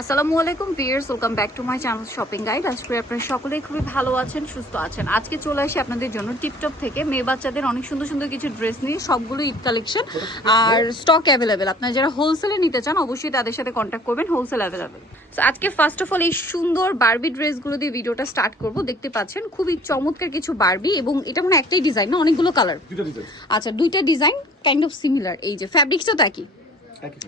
আসসালামু আলাইকুম viewers welcome back to my channel shopping guide আজ করে আপনারা সকলেই খুবই ভালো আছেন সুস্থ আছেন। আজকে চলে আসি আপনাদের জন্য টিপটপ থেকে। মেয়ে বাচ্চাদের অনেক সুন্দর সুন্দর কিছু ড্রেস নিয়ে সবগুলো ঈদ কালেকশন আর স্টক অ্যাভেলেবেল আপনারা যারা হোলসেলে নিতে চান অবশ্যই তাদের সাথে কন্ট্যাক্ট করবেন হোলসেল অ্যাভেলেবেল তো আজকে ফার্স্ট অফ অল এই সুন্দর বারবি ড্রেসগুলো দিয়ে ভিডিওটা স্টার্ট করব। দেখতে পাচ্ছেন খুবই চমৎকার কিছু বার্বি এবং এটা মানে একটাই ডিজাইন না? অনেকগুলো কালার আচ্ছা দুইটা ডিজাইন কাইন্ড অফ সিমিলার এই যে ফ্যাব্রিক্সটা তো একই।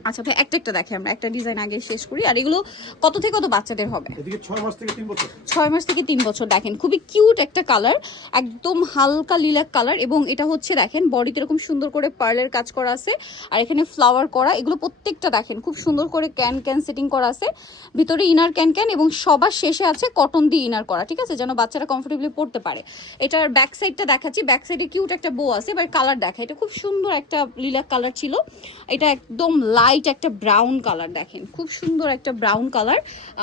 আচ্ছা ভাই একটা একটা দেখে আমরা একটা ডিজাইন আগে শেষ করি। আর এগুলো কত থেকে কত বাচ্চাদের হবে? এদিকে ছয় মাস থেকে তিন বছর। ছয় মাস থেকে তিন বছর দেখেন খুবই কিউট একটা কালার একদম হালকা লিলাক কালার এবং এটা হচ্ছে দেখেন বডিতে এরকম সুন্দর করে পার্লের কাজ করা আছে আর এখানে ফ্লাওয়ার করা এগুলো প্রত্যেকটা দেখেন খুব সুন্দর করে ক্যান ক্যান সেটিং করা আছে। ভিতরে ইনার ক্যান ক্যান এবং সবার শেষে আছে কটন দিয়ে ইনার করা ঠিক আছে? যেন বাচ্চারা কমফোর্টেবলি পড়তে পারে। এটার ব্যাক সাইডটা দেখাচ্ছি ব্যাক সাইডে কিউট একটা বো আছে এবার কালার দেখা এটা খুব সুন্দর একটা লিলাক কালার ছিল। এটা একদম লাইট একটা ব্রাউন কালার দেখেন। খুব সুন্দর একটা ব্রাউন কালার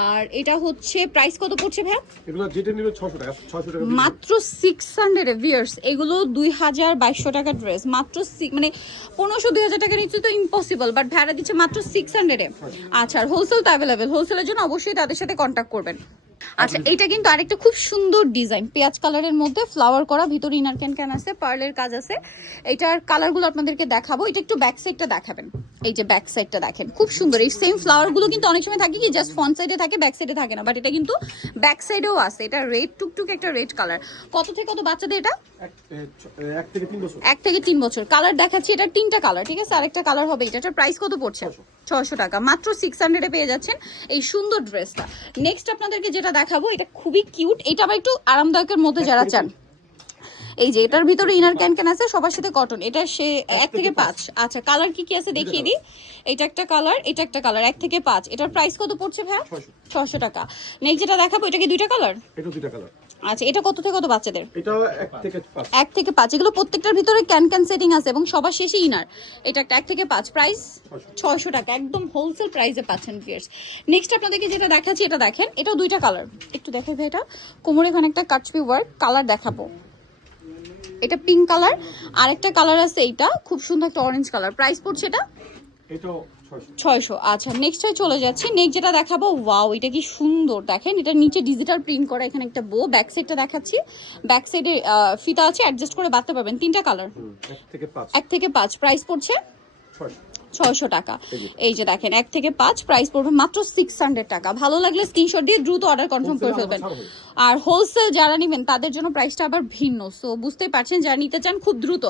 আর এটা হচ্ছে প্রাইস কত পড়ছে ভাইয়া? এগুলো যেটা নিবে ছশো টাকা ছয়শো টাকা মাত্র সিক্স হান্ড্রেড ভিয়ার্স এগুলো দুই হাজার বাইশশো টাকা ড্রেস মাত্র মানে পনেরোশো দুই হাজার টাকা নিচে তো ইম্পসিবল বাট ভাড়া দিচ্ছে মাত্র সিক্স হান্ড্রেডে আচ্ছা আর হোলসেল তো অ্যাভেলেবেল হোলসেলের জন্য অবশ্যই তাদের সাথে কন্ট্যাক্ট করবেন। আচ্ছা এটা কিন্তু আরেকটা খুব সুন্দর ডিজাইন। পেঁয়াজ কালারের মধ্যে ফ্লাওয়ার করা ভিতরে ইনার ক্যান ক্যান আছে পার্লের কাজ আছে। এটার কালারগুলো আপনাদেরকে দেখাবো। এটা একটু ব্যাক সাইডটা দেখাবেন। এই যে ব্যাক সাইডটা দেখেন খুব সুন্দর। এই সেম ফ্লাওয়ারগুলো কিন্তু অনেক সময় থাকে কি জাস্ট ফ্রন্ট সাইডে থাকে ব্যাক সাইডে থাকে না। বাট এটা কিন্তু ব্যাক সাইডেও আছে। এটা রেড টুকটুক একটা রেড কালার কত থেকে কত বাচ্চাদের এটা? এক থেকে তিন বছর। এক থেকে তিন বছর। কালার দেখাচ্ছি এটা তিনটা কালার ঠিক আছে? আরেকটা কালার হবে এটা। প্রাইস কত পড়ছে? ছশো টাকা। মাত্র সিক্স হান্ড্রেডে পেয়ে যাচ্ছেন এই সুন্দর ড্রেসটা নেক্সট আপনাদেরকে যেটা দেখাবো এটা খুবই কিউট। এটা আবার একটু আরামদায়কের মধ্যে যারা চান। এই যে এটার ভিতরে ইনার ক্যান ক্যান আছে সবার সাথে কটন এটা সে এক থেকে পাঁচ। আচ্ছা কালার কি কি আছে দেখিয়ে দিই। এটা একটা কালার এটা একটা কালার এক থেকে পাঁচ। এটার প্রাইস কত পড়ছে ভাইয়া? ছশো টাকা। নেক্সট যেটা দেখাবো এটা কি দুইটা কালার এটা দুইটা কালার আচ্ছা এটা কত থেকে কত বাচ্চাদের? এটাও এক থেকে পাঁচ। এক থেকে পাঁচ। এগুলো প্রত্যেকটার ভিতরে ক্যান ক্যান সেটিং আছে এবং সবার শেষে ইনার এটা একটা এক থেকে পাঁচ প্রাইস ছয়শো। ছয়শো টাকা। একদম হোলসেল প্রাইসে পাচ্ছেন পিয়ার্স নেক্সট আপনাদেরকে যেটা দেখাচ্ছি এটা দেখেন এটাও দুইটা কালার একটু দেখাবে এটা। কোমরে এখানে একটা কাটছবি ওয়ার্ক কালার দেখাবো। এটা পিঙ্ক কালার আর একটা কালার আছে এইটা। খুব সুন্দর একটা অরেঞ্জ কালার প্রাইস পড়ছে এটা? এটাও ছয়শো। আচ্ছা নেক্সটে চলে যাচ্ছি। নেক্সট যেটা দেখাবো ওয়াও এটা কি সুন্দর। দেখেন এটা নিচে ডিজিটাল প্রিন্ট করা এখানে একটা বো ব্যাক সাইডটা দেখাচ্ছি। ব্যাক সাইডে ফিতা আছে অ্যাডজাস্ট করে বাঁধতে পারবেন। তিনটা কালার এক থেকে পাঁচ। প্রাইস পড়ছে? ছয়শো টাকা। এই যে। দেখেন এক থেকে পাঁচ প্রাইস পড়বে মাত্র সিক্স হান্ড্রেড টাকা। ভালো লাগলে স্ক্রিনশট দিয়ে দ্রুত অর্ডার কনফার্ম করে ফেলবেন। আর হোলসেল যারা নেবেন তাদের জন্য প্রাইসটা আবার ভিন্ন। সো বুঝতেই পারছেন যারা নিতে চান খুব দ্রুত।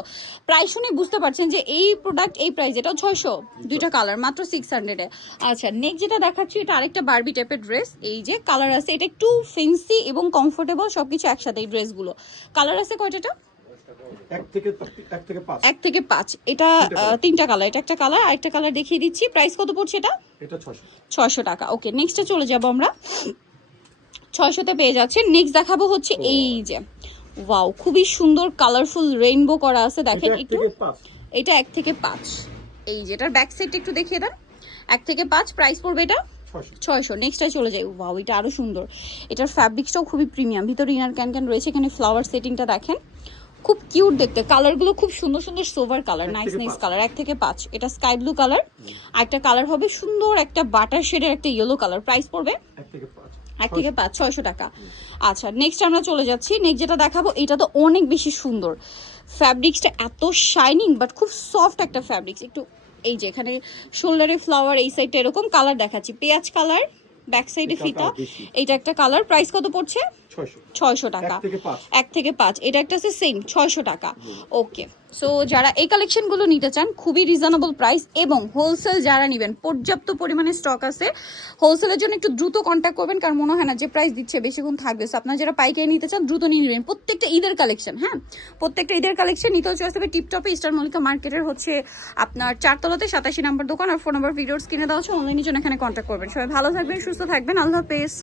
প্রাইস শুনে বুঝতে পারছেন যে এই প্রোডাক্ট এই প্রাইস এটাও ছয়শো। দুইটা কালার মাত্র সিক্স হান্ড্রেডে আচ্ছা নেক্সট যেটা দেখাচ্ছি এটা আরেকটা বার্বি টাইপের ড্রেস এই যে কালার আছে এটা একটু ফেন্সি এবং কমফোর্টেবল সবকিছু একসাথে এই ড্রেসগুলো কালার আছে কয়টা এক থেকে পাঁচ। এটা তিনটা কালার এটা একটা কালার আরেকটা কালার দেখিয়ে দিচ্ছি। প্রাইস কত পড়ছে এটা? এটা ছয়শো। টাকা। ওকে নেক্সটে চলে যাব আমরা। ছয়শোতে পেয়ে যাচ্ছে নেক্সট দেখাবো হচ্ছে এই যে ওয়াও খুবই সুন্দর কালারফুল রেইনবো করা আছে। দেখেন একটু। এটা এক থেকে পাঁচ। এই যে এটার ব্যাক সাইডটা একটু দেখিয়ে দেন। এক থেকে পাঁচ প্রাইস পড়বে এটা? ছয়শো। নেক্সটটা চলে যাই। ওয়াও এটা আরও সুন্দর। এটার ফ্যাব্রিক্সটাও খুবই প্রিমিয়াম ভিতরে ইনার ক্যান ক্যান রয়েছে। এখানে ফ্লাওয়ার সেটিংটা দেখেন। খুব কিউট দেখতে। কালারগুলো খুব সুন্দর সুন্দর sober colour nice nice colour এক থেকে পাঁচ। এটা স্কাই ব্লু কালার একটা কালার হবে সুন্দর একটা বাটার শেডের একটা ইয়েলো কালার প্রাইস পড়বে এক থেকে পাঁচ। এক থেকে পাঁচ ছয়শো টাকা। আচ্ছা নেক্সট আমরা চলে যাচ্ছি। নেক্সট যেটা দেখাবো এটা তো অনেক বেশি সুন্দর। ফ্যাব্রিক্সটা এত শাইনিং বাট খুব সফট একটা ফ্যাব্রিক্স একটু এই যে এখানে শোল্ডারে ফ্লাওয়ার এই সাইডটা এরকম কালার দেখাচ্ছি। পেঁয়াজ কালার ব্যাক সাইডে ফিতা। এটা একটা কালার। প্রাইস কত পড়ছে? ছয়শো। ছয়শো টাকা। এক থেকে পাঁচ। এটা একটা আছে সেম ছয়শো টাকা। ওকে সো যারা এই কালেকশনগুলো নিতে চান, খুবই রিজনেবল প্রাইস এবং হোলসেল যারা নেবেন, পর্যাপ্ত পরিমাণে স্টক আছে হোলসেলের জন্য একটু দ্রুত কন্ট্যাক্ট করবেন, কারণ মনে হয় না যে প্রাইস দিচ্ছে বেশিক্ষণ থাকবে। সো আপনারা যারা পাইকারি নিতে চান, দ্রুত নিয়ে নেবেন। প্রত্যেকটা ঈদের কালেকশন হ্যাঁ? প্রত্যেকটা ঈদের কালেকশন নিতে হচ্ছে আসতে টিপটপে স্টার মল্লিকা মার্কেটের হচ্ছে আপনার চারতলাতে সাতাশি নাম্বার দোকান আর ফোন নাম্বার ভিডিওস কিনে দেওয়া হচ্ছে অনলাইনের জন্য এখানে কন্ট্যাক্ট করবেন। সবাই ভালো থাকবেন, সুস্থ থাকবেন, আল্লাহ হাফেজ।